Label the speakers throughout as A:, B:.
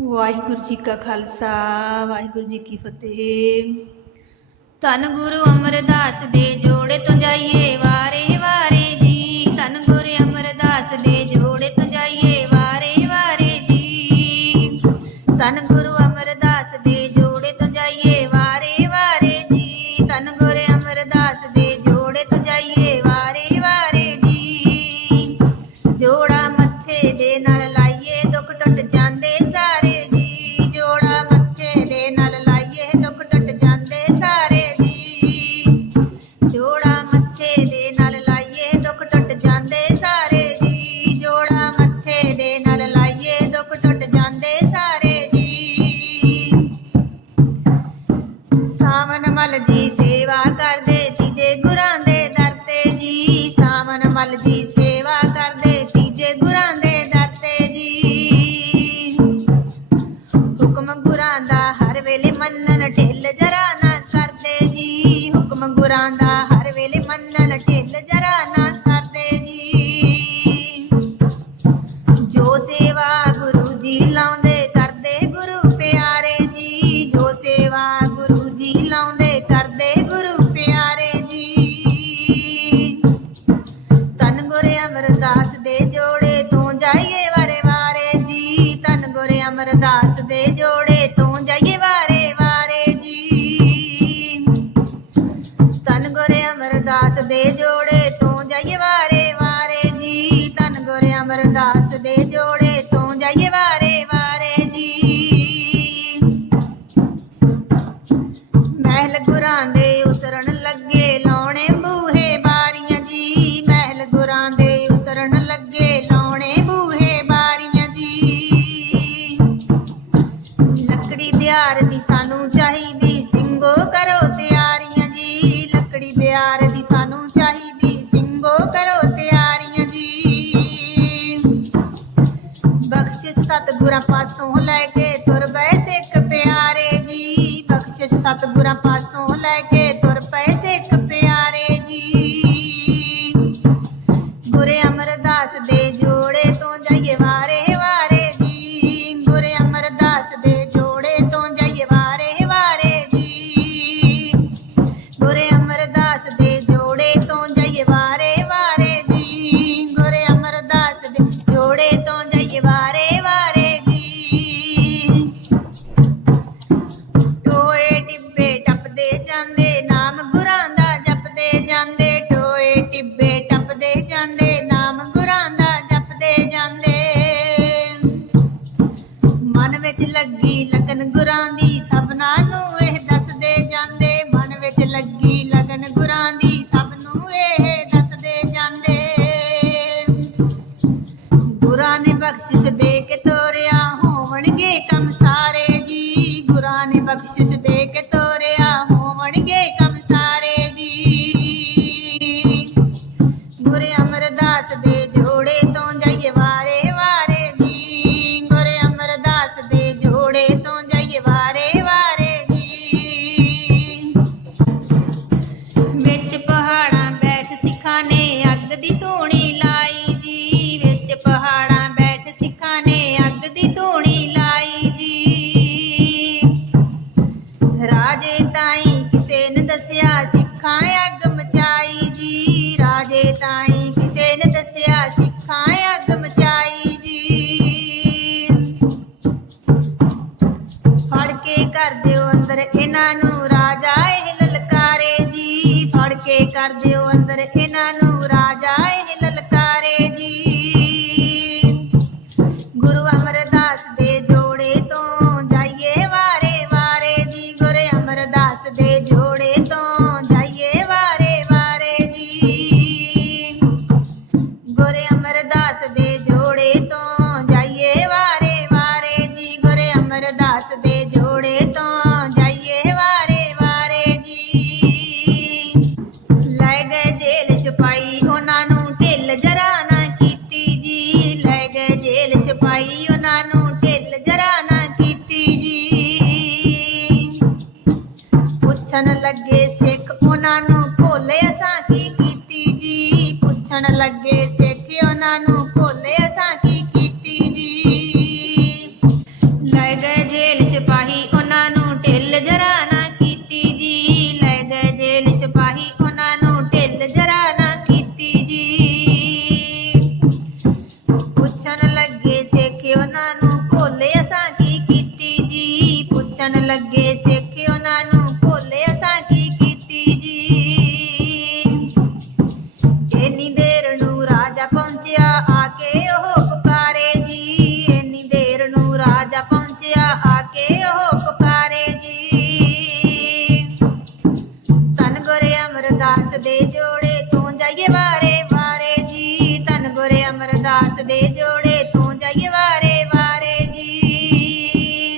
A: ਵਾਹਿਗੁਰੂ ਜੀ ਕਾ ਖਾਲਸਾ, ਵਾਹਿਗੁਰੂ ਜੀ ਕੀ ਫਤਿਹ। ਧੰਨ ਗੁਰੂ ਅਮਰਦਾਸ ਦੇ ਜੋੜੇ ਤੋਂ ਜਾਈਏ ਵਾਰ ਸੁਰਾ ਪਾਸੋਂ ਲੈ ਕੇ pag si Hi, Agar. ਆਖਣ ਲੱਗੇ ਸਿੱਖ ਉਹਨਾਂ ਨੂੰ, ਭੋਲੇ ਅਸਾਂ ਕੀ ਕੀਤੀ ਜੀ? ਲੈ ਗਏ ਜੇਲ੍ਹ ਸਿਪਾਹੀ ਉਹਨਾਂ ਨੂੰ, ਢਿੱਲ ਜਰਾ ਨਾ ਕੀਤੀ ਜੀ। ਲੈ ਗਏ ਜੇਲ੍ਹ ਸਿਪਾਹੀ ਉਹਨਾਂ ਨੂੰ, ਢਿੱਲ ਜਰਾ ਨਾ ਕੀਤੀ ਜੀ। ਪੁੱਛਣ ਲੱਗੇ ਸਿੱਖ ਉਹਨਾਂ ਨੂੰ, ਭੋਲੇ ਅਸਾਂ ਕੀ ਕੀਤੀ ਜੀ? ਪੁੱਛਣ ਲੱਗੇ ਸਿੱਖ ਅਮਰਦਾਸ ਦੇ ਜੋੜੇ ਤੂੰ ਜਾਈਏ ਵਾਰੇ ਵਾਰੇ ਜੀ। ਧੰਨ ਗੁਰੇ ਅਮਰਦਾਸ ਦੇ ਜੋੜੇ ਤੂੰ ਜਾਈਏ ਵਾਰੇ ਵਾਰੇ ਜੀ।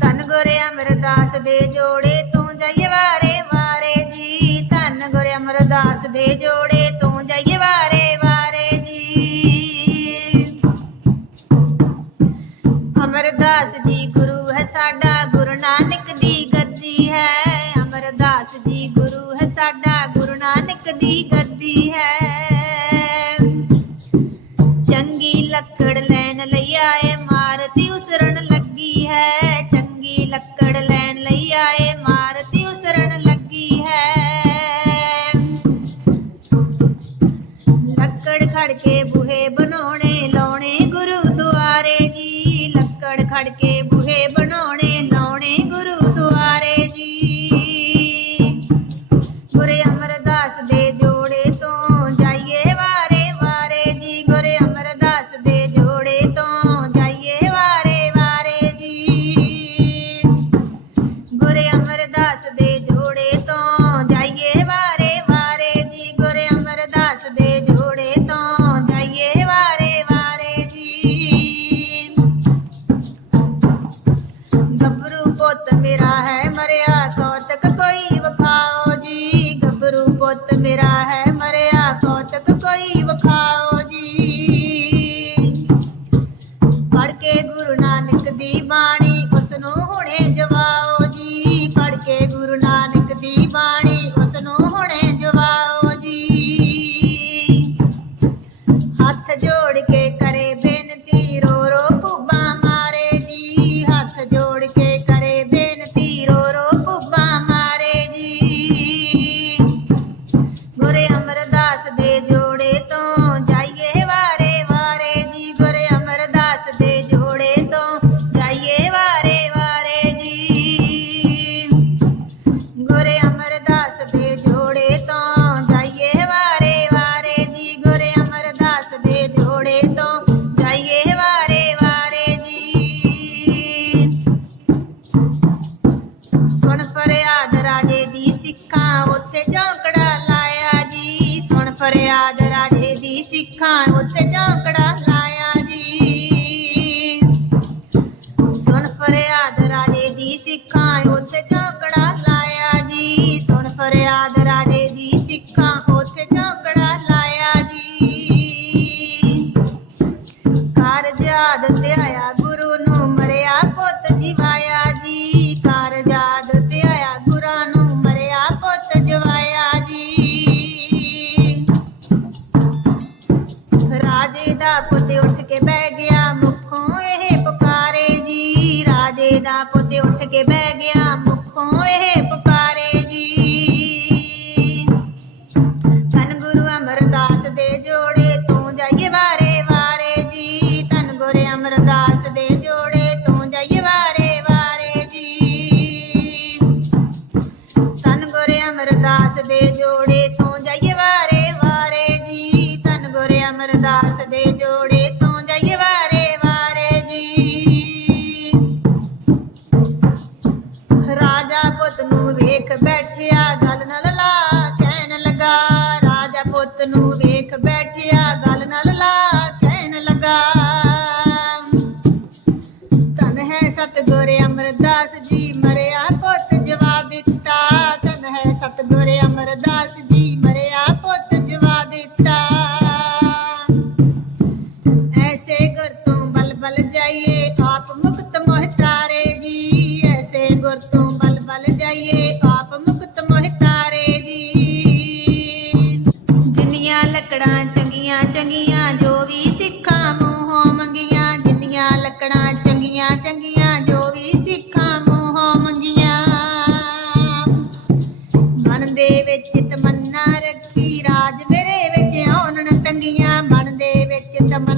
A: ਧੰਨ ਗੁਰੇ ਅਮਰਦਾਸ ਦੇ ਜੋੜੇ ਤੂੰ ਜਾਈਏ ਵਾਰੇ ਵਾਰੇ ਜੀ। ਧੰਨ ਗੁਰੇ ਅਮਰਦਾਸ ਦੇ ਜੋੜੇ லேண்ட்லையாயே suena, suena. ਦਾ ਪੁੱਤ ਉੱਠ ਕੇ ਬਹਿ ਗਿਆ ਮੁਖੋਂ ਇਹ ਪੁਕਾਰੇ ਜੀ। ਧੰਨ ਗੁਰੂ ਅਮਰਦਾਸ ਦੇ ਜੋੜੇ ਤੂੰ ਜਾਈਏ ਵਾਰੇ ਵਾਰੇ ਜੀ। ਧੰਨ ਗੁਰੂ ਅਮਰਦਾਸ ਦੇ ਜੋੜੇ ਤੂੰ ਜਾਈਏ ਵਾਰੇ ਵਾਰੇ ਜੀ। ਧੰਨ ਗੁਰੂ ਅਮਰਦਾਸ ਦੇ ਜੋੜੇ ਤੂੰ ਜਾਈਏ ਬਨ ਜਾਈਏ ਆਪ ਮੁਕਤ ਮਹਤਾਰੇ ਜੀ ਜਿੰਨੀਆਂ ਲੱਕੜਾਂ ਚੰਗੀਆਂ ਚੰਗੀਆਂ ਜੋ ਵੀ ਸਿੱਖਾਂ ਮੂੰਹੋਂ ਮੰਗੀਆਂ, ਜਿੰਨੀਆਂ ਲੱਕੜਾਂ ਚੰਗੀਆਂ ਚੰਗੀਆਂ ਜੋ ਵੀ ਸਿੱਖਾਂ ਮੂੰਹੋਂ ਮੰਗੀਆਂ। ਮਨ ਦੇ ਵਿੱਚ ਤਮੰਨਾ ਰੱਖੀ, ਰਾਜ ਮੇਰੇ ਵਿੱਚ ਆਉਣ ਤੰਗੀਆਂ, ਮਨ ਦੇ ਵਿੱਚ ਤਮੰਨਾ